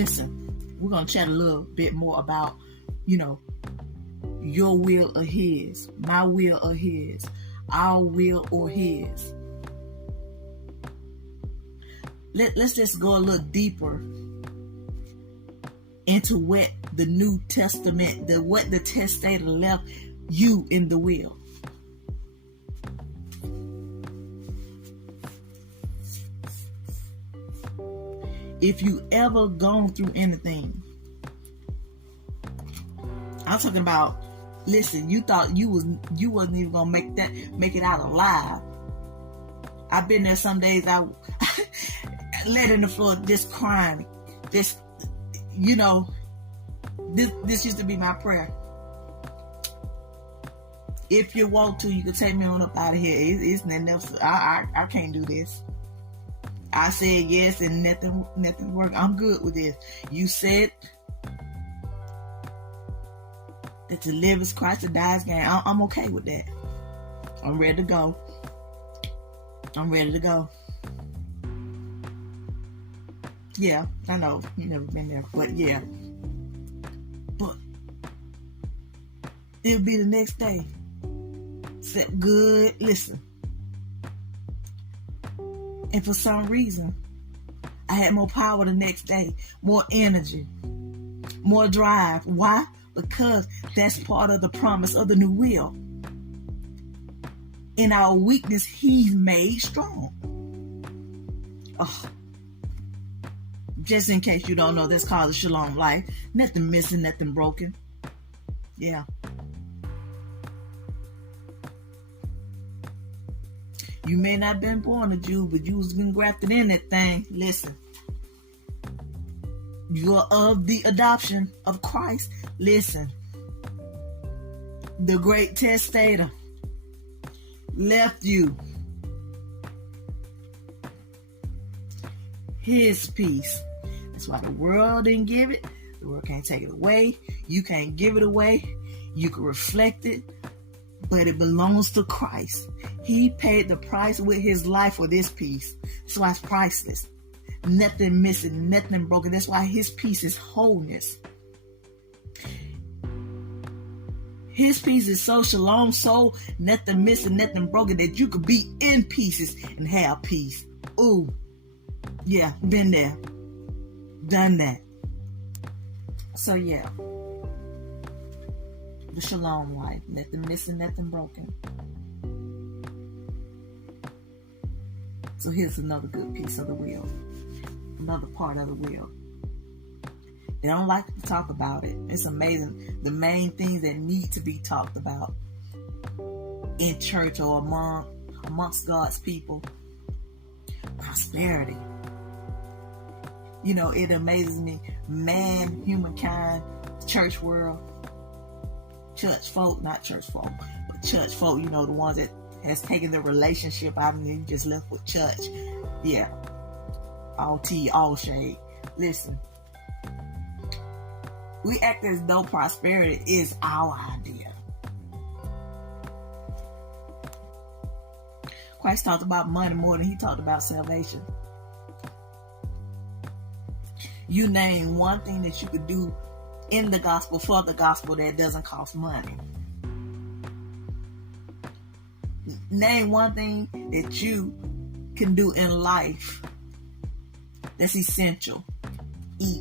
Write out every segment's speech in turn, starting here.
listen, we're going to chat a little bit more about, your will or his, my will or his, our will or his. Let's just go a little deeper into what the New Testament, what the testator left you in the will. If you ever gone through anything, I'm talking about, listen, you thought you wasn't even gonna make it out alive. I've been there some days. I laid on the floor just crying. This used to be my prayer. If you want to, you can take me on up out of here. It's nothing else. I can't do this. I said yes and nothing worked. I'm good with this. You said that to live is Christ, to die is gain. I'm okay with that. I'm ready to go. Yeah, I know you never been there, but yeah. But it'll be the next day. Said good, listen. And for some reason, I had more power the next day, more energy, more drive. Why? Because that's part of the promise of the new will. In our weakness, He's made strong. Oh. Just in case you don't know, that's called the Shalom life. Nothing missing, nothing broken. Yeah. You may not have been born a Jew, but you was been grafted in that thing. Listen. You're of the adoption of Christ. Listen. The great testator left you His peace. That's why the world didn't give it. The world can't take it away. You can't give it away. You can reflect it, but it belongs to Christ. He paid the price with His life for this peace. That's why it's priceless. Nothing missing, nothing broken. That's why His peace is wholeness. His peace is so shalom, so nothing missing, nothing broken, that you could be in pieces and have peace. Ooh, yeah, been there, done that. So yeah, the shalom life, nothing missing, nothing broken. So here's another good piece of the will, another part of the will. They don't like to talk about it. It's amazing. The main things that need to be talked about in church or amongst God's people. Prosperity. It amazes me. Man, humankind, church world, church folk, not church folk, but church folk, the ones that has taken the relationship out and you just left with church. Yeah. All tea, all shade. Listen. We act as though prosperity is our idea. Christ talked about money more than He talked about salvation. You name one thing that you could do in the gospel, for the gospel, that doesn't cost money. Name one thing that you can do in life that's essential. Eat.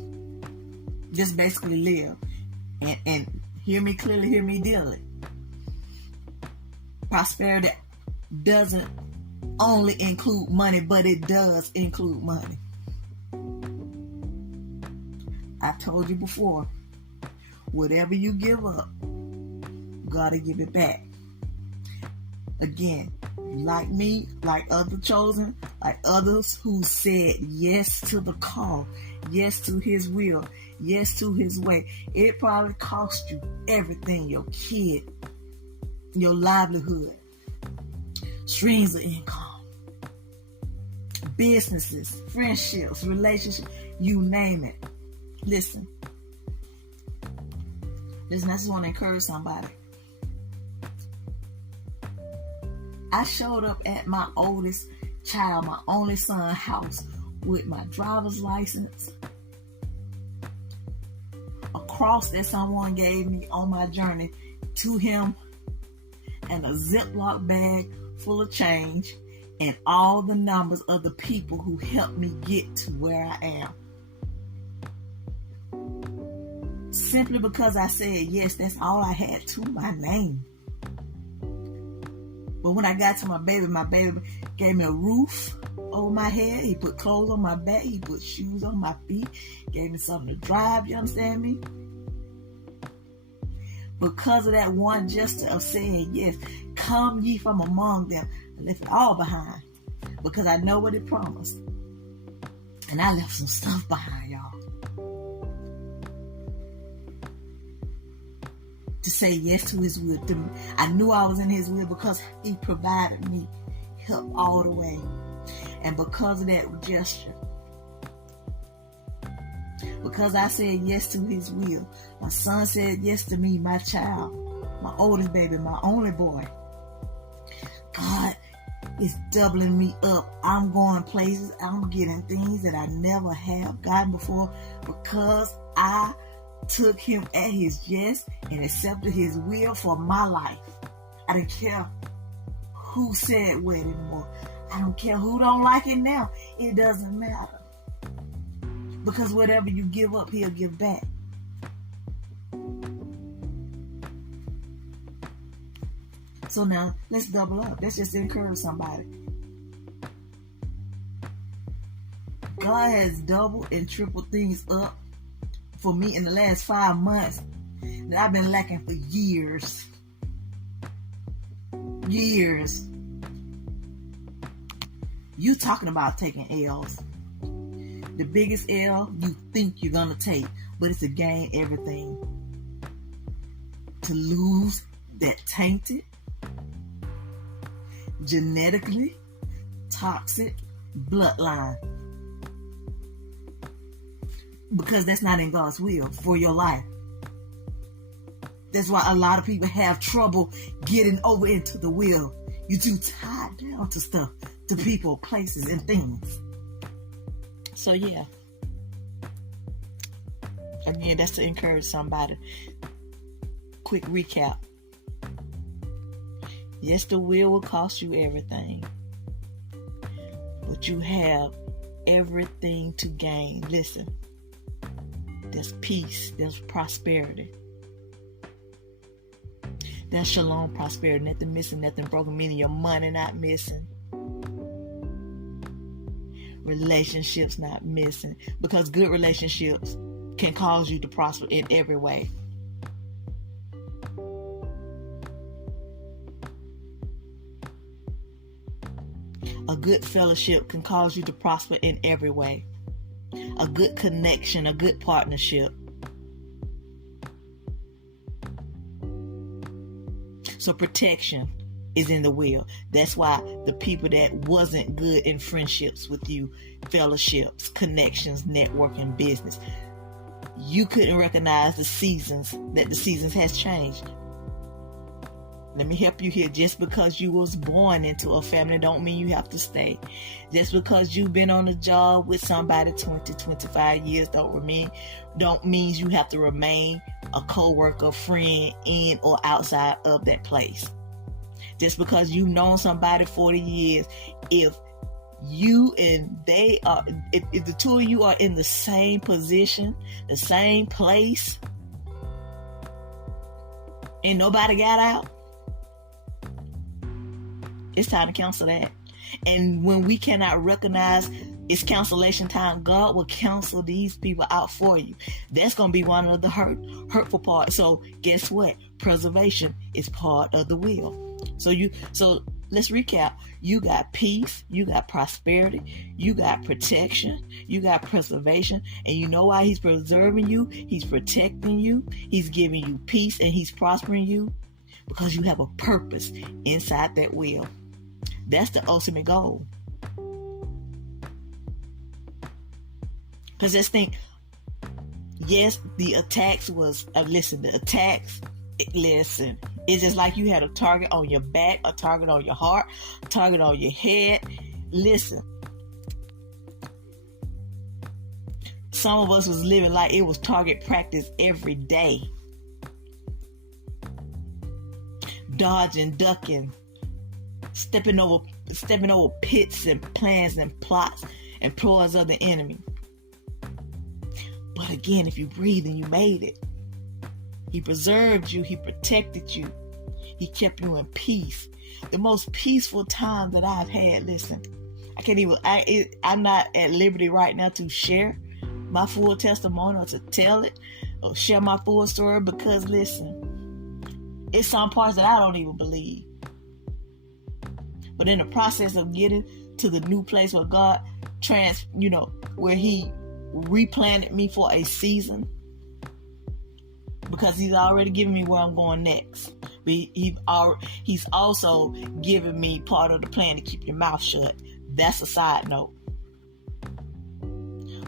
Just basically live. And hear me clearly, hear me dearly. Prosperity doesn't only include money, but it does include money. I told you before, whatever you give up, God will give it back. Again, like me, like other chosen, like others who said yes to the call, yes to His will, yes to His way. It probably cost you everything, your kid, your livelihood, streams of income, businesses, friendships, relationships, you name it. Listen, I just want to encourage somebody. I showed up at my oldest child, my only son house with my driver's license, cross that someone gave me on my journey to him, and a Ziploc bag full of change, and all the numbers of the people who helped me get to where I am. Simply because I said yes, that's all I had to my name. But when I got to my baby gave me a roof over my head. He put clothes on my back. He put shoes on my feet. Gave me something to drive. You understand me? Because of that one gesture of saying yes, come ye from among them. I left it all behind because I know what it promised. And I left some stuff behind, y'all. To say yes to his will. I knew I was in his will because he provided me help all the way. And because of that gesture, because I said yes to his will, my son said yes to me, my child, my oldest baby, my only boy. God is doubling me up. I'm going places. I'm getting things that I never have gotten before because I took him at his yes and accepted his will for my life. I didn't care who said what anymore. I don't care who don't like it now. It doesn't matter. Because whatever you give up, he'll give back. So now, let's double up. Let's just encourage somebody. God has doubled and tripled things up for me in the last 5 months that I've been lacking for years. Years. You talking about taking L's. The biggest L you think you're going to take, but it's to gain everything. To lose that tainted, genetically toxic bloodline. Because that's not in God's will for your life. That's why a lot of people have trouble getting over into the will. You're too tied down to stuff, to people, places, and things. So yeah. Again, that's to encourage somebody. Quick recap. Yes, the will cost you everything. But you have everything to gain. Listen. There's peace. There's prosperity. There's shalom, prosperity. Nothing missing, nothing broken. Meaning your money not missing. Relationships not missing. Because good relationships can cause you to prosper in every way. A good fellowship can cause you to prosper in every way. A good connection, a good partnership. So protection is in the will. That's why the people that wasn't good in friendships with you, fellowships, connections, networking, business, you couldn't recognize the seasons, that the seasons has changed. Let me help you here. Just because you was born into a family don't mean you have to stay. Just because you've been on a job with somebody 20, 25 years don't mean you have to remain a co-worker, friend in or outside of that place. Just because you've known somebody 40 years, if you and they are, if the two of you are in the same position, the same place, and nobody got out, it's time to cancel that. And when we cannot recognize it's cancellation time, God will cancel these people out for you. That's going to be one of the hurtful parts. So guess what? Preservation is part of the will. So let's recap. You got peace, you got prosperity, you got protection, you got preservation. And you know why he's preserving you? He's protecting you. He's giving you peace and he's prospering you because you have a purpose inside that will. That's the ultimate goal. Because just think, yes, the attacks was, it's just like you had a target on your back, a target on your heart, a target on your head. Listen. Some of us was living like it was target practice every day. Dodging, ducking, stepping over pits and plans and plots and ploys of the enemy. But again, if you breathe and you made it, he preserved you, he protected you, he kept you in peace. The most peaceful time that I've had, listen, I'm not at liberty right now to share my full testimony or to tell it or share my full story because, listen, it's some parts that I don't even believe. But in the process of getting to the new place where God where he replanted me for a season, because he's already given me where I'm going next. But he's also given me part of the plan to keep your mouth shut. That's a side note.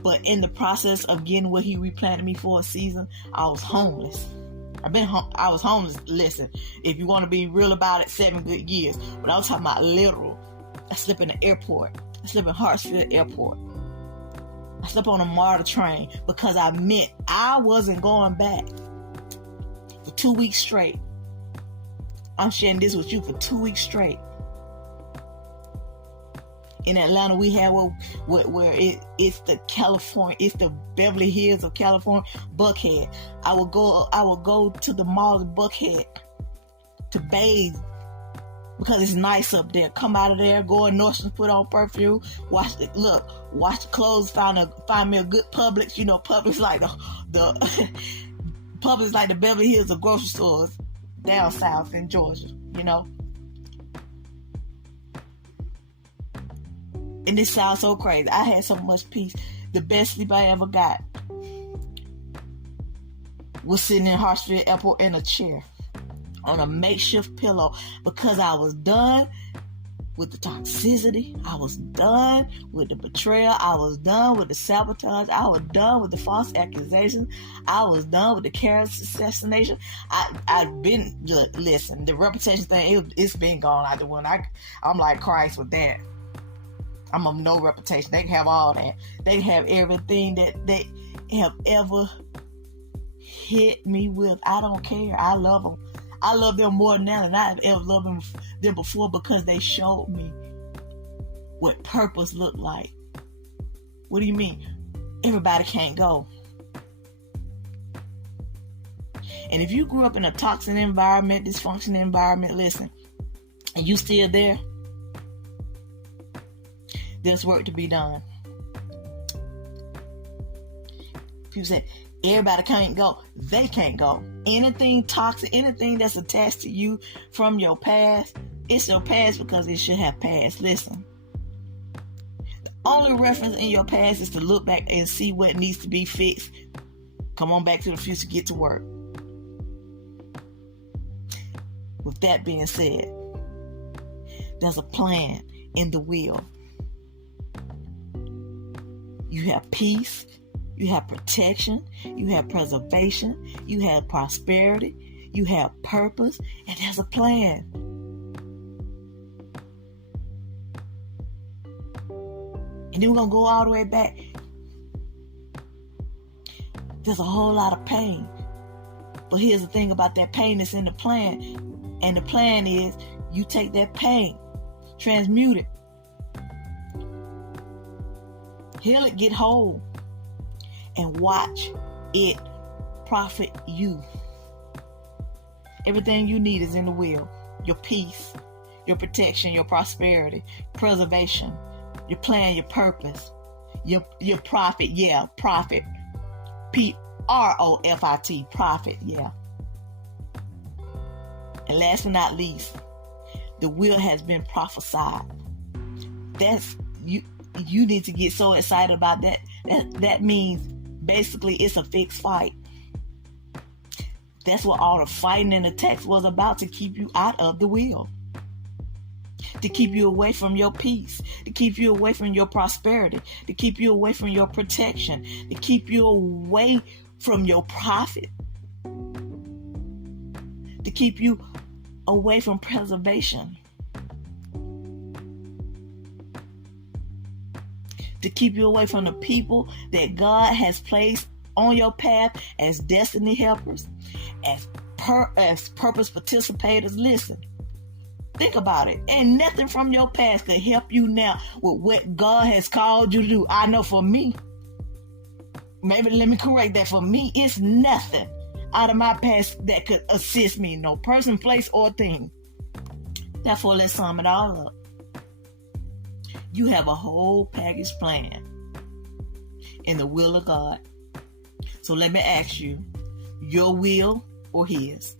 But in the process of getting what he replanted me for a season, I was homeless. I was homeless. Listen, if you want to be real about it, 7 good years. But I was talking about literal. I slept in the airport. I slept in Hartsfield Airport. I slept on a MARTA train because I meant I wasn't going back for 2 weeks straight. I'm sharing this with you for 2 weeks straight. In Atlanta, we have where it's the Beverly Hills of California, Buckhead. I would go to the mall in Buckhead to bathe because it's nice up there. Come out of there, go in Nordstrom's, put on perfume, wash the clothes, find me a good Publix. You know, Publix like the Publix like the Beverly Hills of grocery stores down south in Georgia. You know. And this sounds so crazy. I had so much peace. The best sleep I ever got was sitting in Hartsfield Airport in a chair on a makeshift pillow because I was done with the toxicity. I was done with the betrayal. I was done with the sabotage. I was done with the false accusations. I was done with the character assassination. Listen, the reputation thing, it's been gone out the window. I'm like Christ with that. I'm of no reputation. They can have all that. They can have everything that they have ever hit me with. I don't care. I love them. I love them more now than I've ever loved them before because they showed me what purpose looked like. What do you mean? Everybody can't go. And if you grew up in a toxic environment, dysfunctional environment, listen, and you still there, there's work to be done. People say, everybody can't go. They can't go. Anything toxic, anything that's attached to you from your past, it's your past because it should have passed. Listen. The only reference in your past is to look back and see what needs to be fixed. Come on back to the future, get to work. With that being said, there's a plan in the will. You have peace, you have protection, you have preservation, you have prosperity, you have purpose, and there's a plan. And then we're going to go all the way back. There's a whole lot of pain. But here's the thing about that pain that's in the plan. And the plan is you take that pain, transmute it, heal it, get whole, and watch it profit you. Everything you need is in the will. Your peace, your protection, your prosperity, preservation, your plan, your purpose, your profit. Yeah, profit. Profit. Profit. Yeah. And last but not least, the will has been prophesied. That's you. You need to get so excited about that. That means basically it's a fixed fight. That's what all the fighting in the text was about, to keep you out of the will. To keep you away from your peace. To keep you away from your prosperity. To keep you away from your protection. To keep you away from your profit. To keep you away from preservation. to keep you away from the people that God has placed on your path as destiny helpers, as purpose participators. Listen, think about it. And nothing from your past could help you now with what God has called you to do. I know for me, maybe let me correct that. For me, it's nothing out of my past that could assist me. No person, place, or thing. Therefore, let's sum it all up. You have a whole package plan in the will of God. So let me ask you, your will or His?